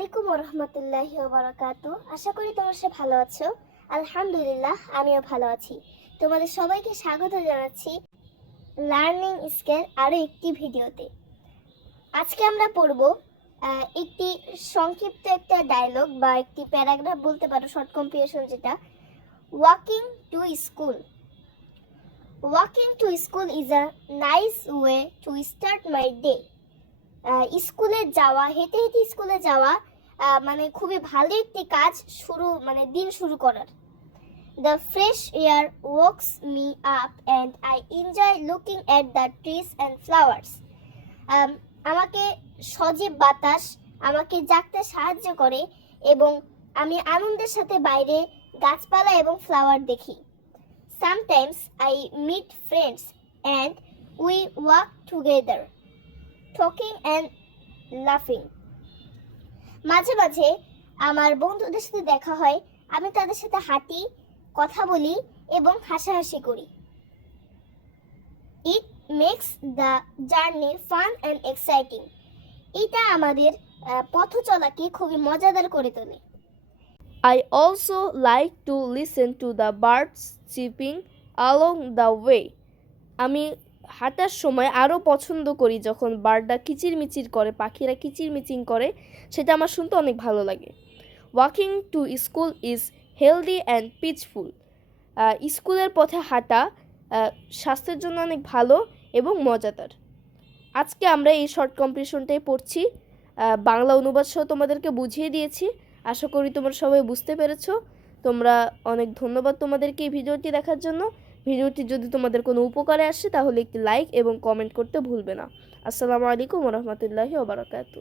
আলাইকুম রহমতুল্লাহি ওয়া বারাকাতু। আশা করি তোমরা সবাই ভালো আছো। আলহামদুলিল্লাহ, আমিও ভালো আছি। তোমাদের সবাইকে স্বাগত জানাচ্ছি লার্নিং স্কেল আরও একটি ভিডিওতে। আজকে আমরা পড়ব একটি সংক্ষিপ্ত একটা ডায়লগ বা একটি প্যারাগ্রাফ বলতে পারো, শর্ট কম্প্রিহেনশন, যেটা walking to school. Walking to school is a nice way to start my day. স্কুলে যাওয়া, হেঁটে হেঁটে স্কুলে যাওয়া মানে খুবই ভালো একটি কাজ, দিন শুরু করার। The fresh air walks me up and I enjoy looking at the trees and flowers. আমাকে সজীব বাতাস আমাকে জাগতে সাহায্য করে এবং আমি আনন্দের সাথে বাইরে গাছপালা এবং ফ্লাওয়ার দেখি। Sometimes I meet friends and we walk together talking and লাফিং। মাঝে মাঝে আমার বন্ধুদের সাথে দেখা হয়, আমি তাদের সাথে হাঁটি, কথা বলি এবং হাসাহাসি করি। It makes the journey fun and exciting. এটা আমাদের পথ চলাকে খুবই মজাদার করে তোলে। I also like to listen to the birds chirping along the way. আমি হাঁটার সময় আরও পছন্দ করি যখন বার্ডরা কিচিরমিচির করে, পাখিরা কিচিরমিচির করে, সেটা আমার শুনতে অনেক ভালো লাগে। Walking to school is healthy and peaceful. স্কুলের পথে হাঁটা স্বাস্থ্যের জন্য অনেক ভালো এবং মজাদার। আজকে আমরা এই শর্ট কম্প্রিহেনশনটাই পড়ছি, বাংলা অনুবাদ সহ তোমাদেরকে বুঝিয়ে দিয়েছি। আশা করি তোমরা সবাই বুঝতে পেরেছো। তোমরা অনেক ধন্যবাদ তোমাদেরকে এই ভিডিওটি দেখার জন্য। ভিডিওটি যদি তোমাদের কোনো উপকারে আসে তাহলে একটি লাইক এবং কমেন্ট করতে ভুলবে না। আসসালামু আলাইকুম ওয়া রাহমাতুল্লাহি ওয়া বারাকাতুহু।